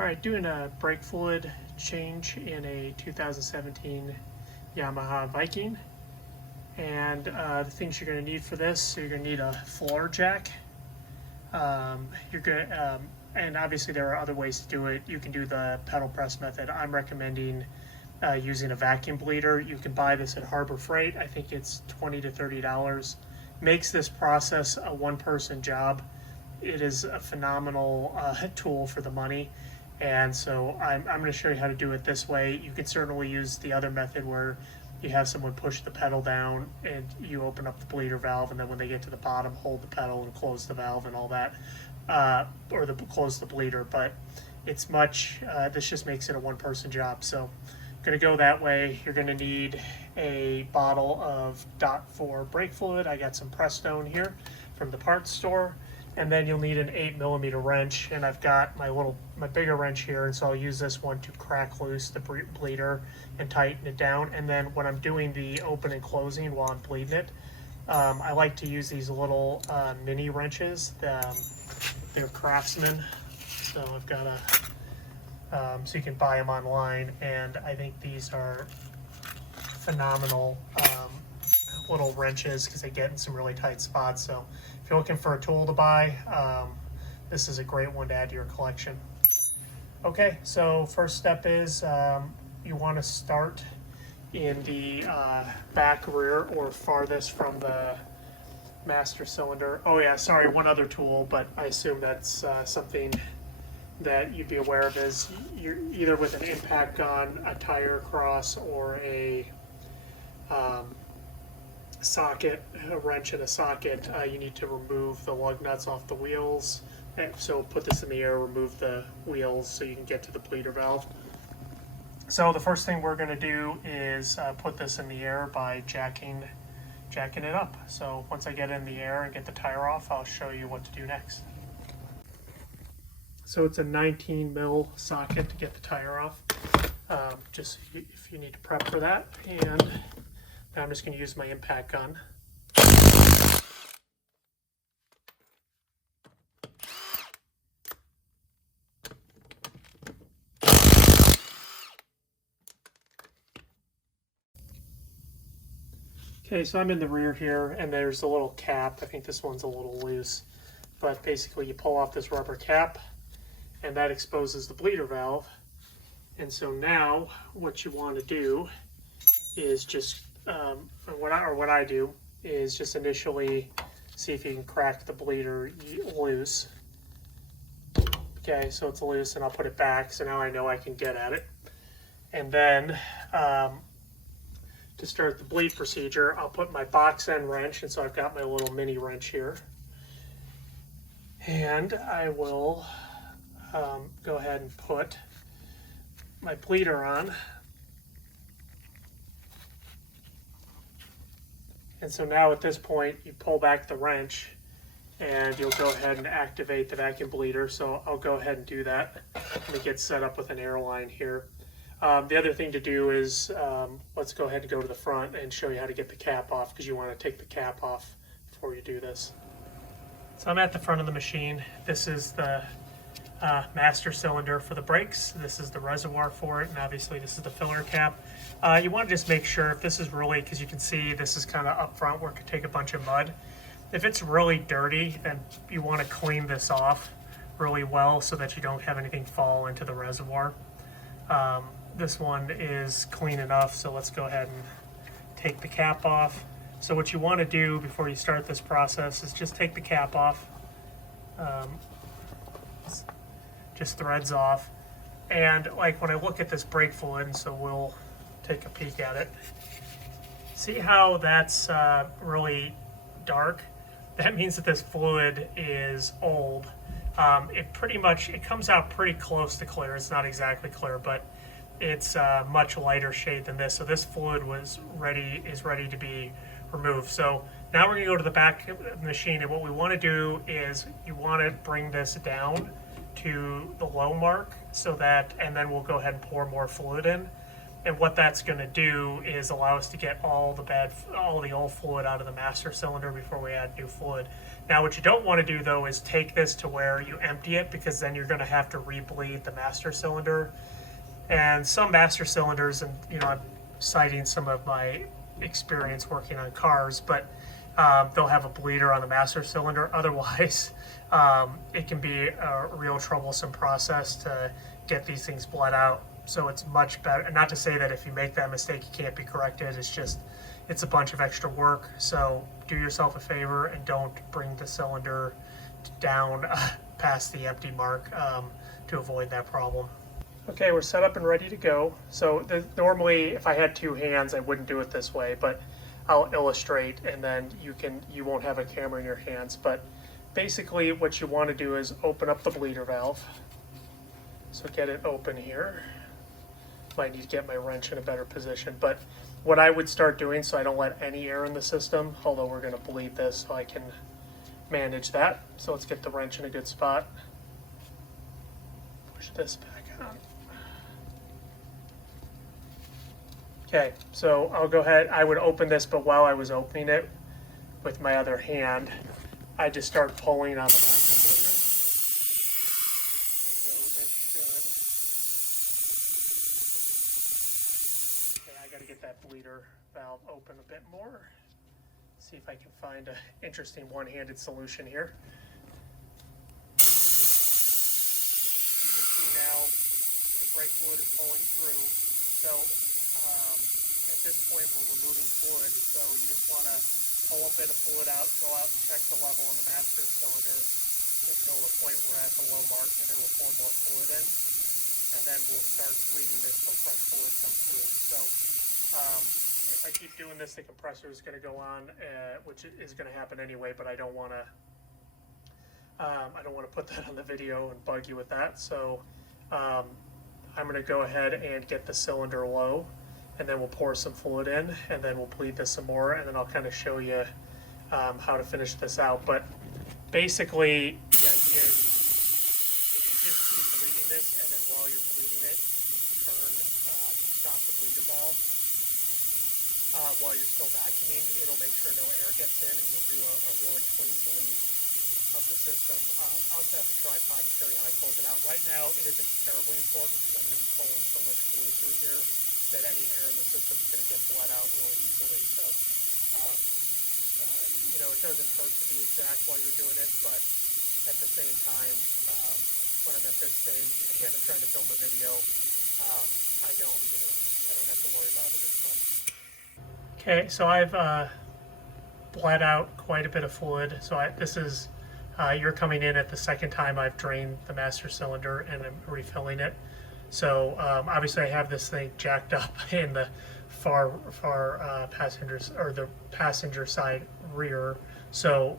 All right, doing a brake fluid change in a 2017 Yamaha Viking. And the things you're going to need for this, so you're going to need a floor jack. And obviously there are other ways to do it. You can do the pedal press method. I'm recommending using a vacuum bleeder. You can buy this at Harbor Freight. I think it's $20 to $30. Makes this process a one-person job. It is a phenomenal tool for the money. And so I'm going to show you how to do it this way. You can certainly use the other method where you have someone push the pedal down and you open up the bleeder valve, and then when they get to the bottom, hold the pedal and close the valve and all that, or close the bleeder. But it's this just makes it a one-person job. So I'm going to go that way. You're going to need a bottle of .4 brake fluid. I got some Prestone here from the parts store. And then you'll need an 8mm wrench, and I've got my bigger wrench here, and so I'll use this one to crack loose the bleeder and tighten it down. And then when I'm doing the open and closing while I'm bleeding it, I like to use these little mini wrenches. They're Craftsman, so I've got so you can buy them online, and I think these are phenomenal little wrenches because they get in some really tight spots. So if you're looking for a tool to buy, this is a great one to add to your collection. Okay, so first step is you want to start in the back rear or farthest from the master cylinder. Oh yeah, sorry, one other tool, but I assume that's something that you'd be aware of, is you're either with an impact gun, a tire cross, or a socket, a wrench and a socket. You need to remove the lug nuts off the wheels. So put this in the air, remove the wheels so you can get to the bleeder valve. So the first thing we're going to do is put this in the air by jacking it up. So once I get in the air and get the tire off, I'll show you what to do next. So it's a 19mm socket to get the tire off, just if you need to prep for that. And now I'm just going to use my impact gun. Okay, so I'm in the rear here, and there's a little cap. I think this one's a little loose, but basically you pull off this rubber cap, and that exposes the bleeder valve. And so now what you want to do is just what I do is just initially see if you can crack the bleeder loose. Okay, so it's loose, and I'll put it back, so now I know I can get at it. And then to start the bleed procedure, I'll put my box end wrench, and so I've got my little mini wrench here, and I will go ahead and put my bleeder on. And so now at this point, you pull back the wrench and you'll go ahead and activate the vacuum bleeder. So I'll go ahead and do that. Let me get set up with an airline here. The other thing to do is, let's go ahead and go to the front and show you how to get the cap off, because you want to take the cap off before you do this. So I'm at the front of the machine. This is the master cylinder for the brakes. This is the reservoir for it, and obviously this is the filler cap. You want to just make sure if this is really, because you can see this is kind of up front where it could take a bunch of mud. If it's really dirty, then you want to clean this off really well so that you don't have anything fall into the reservoir. This one is clean enough, so let's go ahead and take the cap off. So what you want to do before you start this process is just take the cap off. Just threads off. And like when I look at this brake fluid, and so we'll take a peek at it. See how that's really dark? That means that this fluid is old. It comes out pretty close to clear. It's not exactly clear, but it's a much lighter shade than this. So this fluid is ready to be removed. So now we're gonna go to the back of the machine, and what we wanna do is you wanna bring this down to the low mark, so that, and then we'll go ahead and pour more fluid in. And what that's going to do is allow us to get all the old fluid out of the master cylinder before we add new fluid. Now, what you don't want to do though is take this to where you empty it, because then you're going to have to rebleed the master cylinder. And some master cylinders, and I'm citing some of my experience working on cars, but they'll have a bleeder on the master cylinder. Otherwise, it can be a real troublesome process to get these things bled out. So it's much better, and not to say that if you make that mistake it can't be corrected, it's a bunch of extra work. So do yourself a favor and don't bring the cylinder down past the empty mark to avoid that problem. Okay, we're set up and ready to go. So normally if I had two hands I wouldn't do it this way, but I'll illustrate, and then you won't have a camera in your hands. But basically what you want to do is open up the bleeder valve. So get it open here. Might need to get my wrench in a better position, but what I would start doing, so I don't let any air in the system, although we're going to bleed this, so I can manage that. So let's get the wrench in a good spot. Push this back on. Okay, so I'll go ahead, I would open this, but while I was opening it with my other hand, I just start pulling on the back. Get that bleeder valve open a bit more. See if I can find an interesting one-handed solution here. You can see now the brake fluid is pulling through. So at this point we're removing fluid, so you just want to pull a bit of fluid out, go out and check the level in the master cylinder until the point we're at the low mark, and then we'll pour more fluid in, and then we'll start bleeding this till fresh fluid comes through. So if I keep doing this, the compressor is going to go on, which is going to happen anyway. But I don't want to put that on the video and bug you with that. So I'm going to go ahead and get the cylinder low, and then we'll pour some fluid in, and then we'll bleed this some more, and then I'll kind of show you how to finish this out. But basically, the idea is if you just keep bleeding this, and then while you're bleeding it, you stop the bleeder valve. While you're still vacuuming, it'll make sure no air gets in, and you'll do a really clean bleed of the system. I'll set up a tripod and show you how I close it out. Right now, it isn't terribly important because I'm going to be pulling so much fluid through here that any air in the system is going to get bled out really easily. So, it doesn't hurt to be exact while you're doing it, but at the same time, when I'm at this stage and I'm trying to film a video, I don't have to worry about it as much. Okay, so I've bled out quite a bit of fluid. So this is, you're coming in at the second time I've drained the master cylinder and I'm refilling it. So obviously I have this thing jacked up in the far passengers, or the passenger side rear. So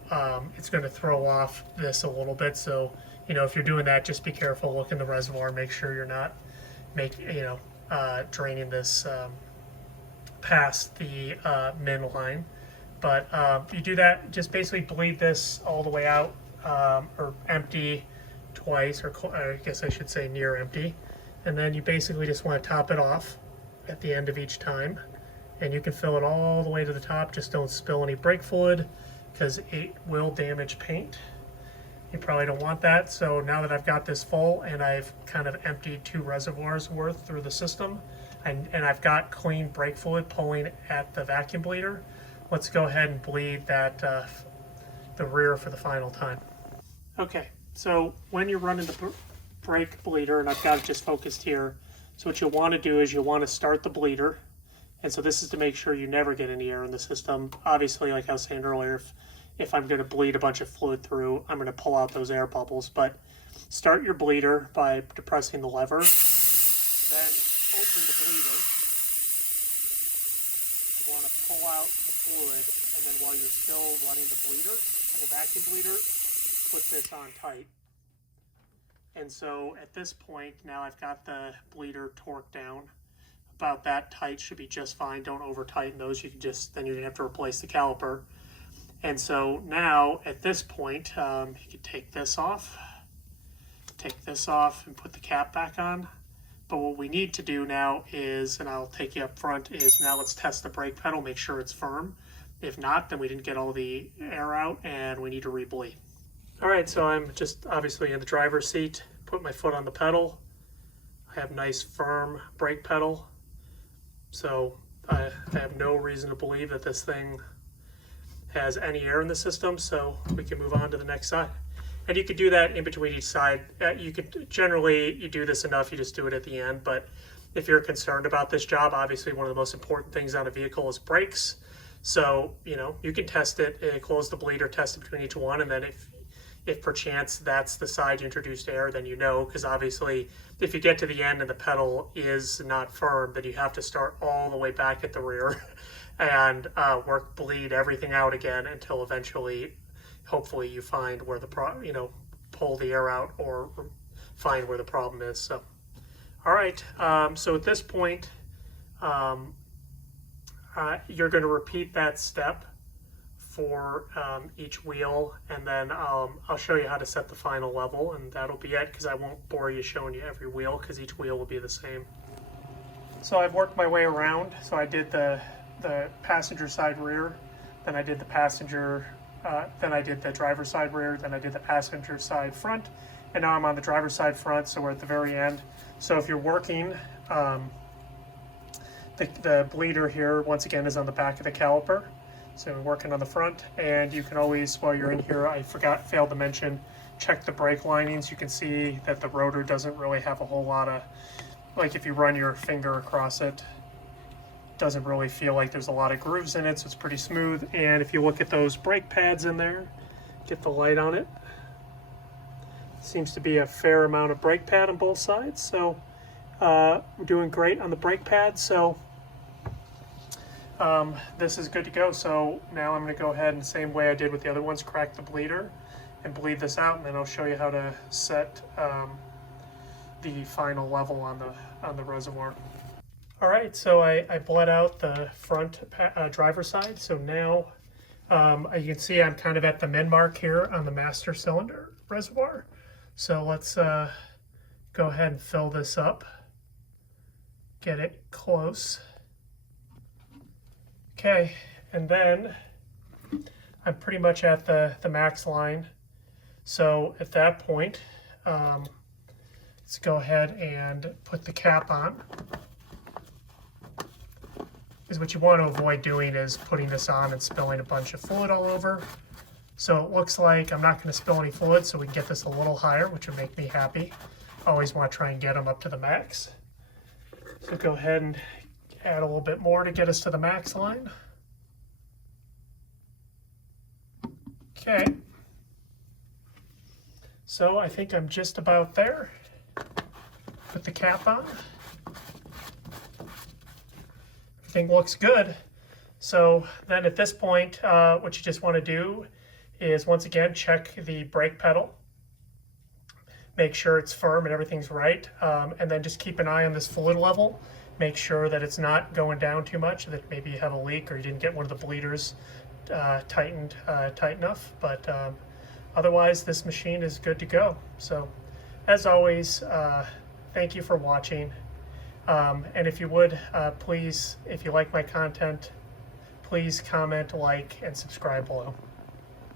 it's going to throw off this a little bit. So, if you're doing that, just be careful, look in the reservoir, make sure you're not draining this past the min line. But you do that, just basically bleed this all the way out, or empty twice, or I guess I should say near empty. And then you basically just want to top it off at the end of each time. And you can fill it all the way to the top, just don't spill any brake fluid because it will damage paint. You probably don't want that. So now that I've got this full and I've kind of emptied 2 reservoirs worth through the system, and I've got clean brake fluid pulling at the vacuum bleeder, let's go ahead and bleed that the rear for the final time. Okay, so when you're running the brake bleeder, and I've got it just focused here, so what you'll want to do is you'll want to start the bleeder. And so this is to make sure you never get any air in the system. Obviously, like I was saying earlier, if I'm going to bleed a bunch of fluid through, I'm going to pull out those air bubbles. But start your bleeder by depressing the lever, then open the bleeder. You want to pull out the fluid, and then while you're still running the bleeder and the vacuum bleeder, put this on tight. And so at this point, now I've got the bleeder torqued down. About that tight should be just fine. Don't over tighten those. You can just, then you're gonna have to replace the caliper. And so now at this point, you can take this off and put the cap back on. But what we need to do now is, and I'll take you up front, is now let's test the brake pedal, make sure it's firm. If not, then we didn't get all the air out and we need to rebleed. All right, so I'm just obviously in the driver's seat, put my foot on the pedal. I have nice firm brake pedal. So I have no reason to believe that this thing has any air in the system, so we can move on to the next side. And you could do that in between each side. You could generally, you do this enough, you just do it at the end. But if you're concerned about this job, obviously one of the most important things on a vehicle is brakes. So, you know, you can test it, close the bleeder, test it between each one, and then if perchance that's the side you introduced air, then you know, because obviously if you get to the end and the pedal is not firm, then you have to start all the way back at the rear and bleed everything out again until eventually, hopefully, you find where the pull the air out or find where the problem is. So, all right. So at this point, you're going to repeat that step for each wheel, and then I'll show you how to set the final level, and that'll be it, because I won't bore you showing you every wheel, because each wheel will be the same. So I've worked my way around. So I did the passenger side rear, then I did the then I did the driver's side rear, then I did the passenger side front, and now I'm on the driver's side front, so we're at the very end. So if you're working, the bleeder here, once again, is on the back of the caliper. So we're working on the front, and you can always, while you're in here, failed to mention, check the brake linings. You can see that the rotor doesn't really have a whole lot of, like if you run your finger across it, doesn't really feel like there's a lot of grooves in it, so it's pretty smooth. And if you look at those brake pads in there, get the light on it, seems to be a fair amount of brake pad on both sides. So we're doing great on the brake pads. So this is good to go. So now I'm going to go ahead and the same way I did with the other ones, crack the bleeder and bleed this out, and then I'll show you how to set the final level on the reservoir. All right, so I bled out the front driver side. So now you can see I'm kind of at the min mark here on the master cylinder reservoir. So let's go ahead and fill this up, get it close. Okay, and then I'm pretty much at the max line. So at that point, let's go ahead and put the cap on. Because what you want to avoid doing is putting this on and spilling a bunch of fluid all over. So it looks like I'm not going to spill any fluid, so we can get this a little higher, which would make me happy. Always want to try and get them up to the max. So go ahead and add a little bit more to get us to the max line. Okay. So I think I'm just about there. Put the cap on. Everything looks good. So then at this point, what you just want to do is once again check the brake pedal. Make sure it's firm and everything's right. And then just keep an eye on this fluid level. Make sure that it's not going down too much, that maybe you have a leak or you didn't get one of the bleeders tightened tight enough. But otherwise, this machine is good to go. So as always, thank you for watching. And if you would, please, if you like my content, please comment, like, and subscribe below.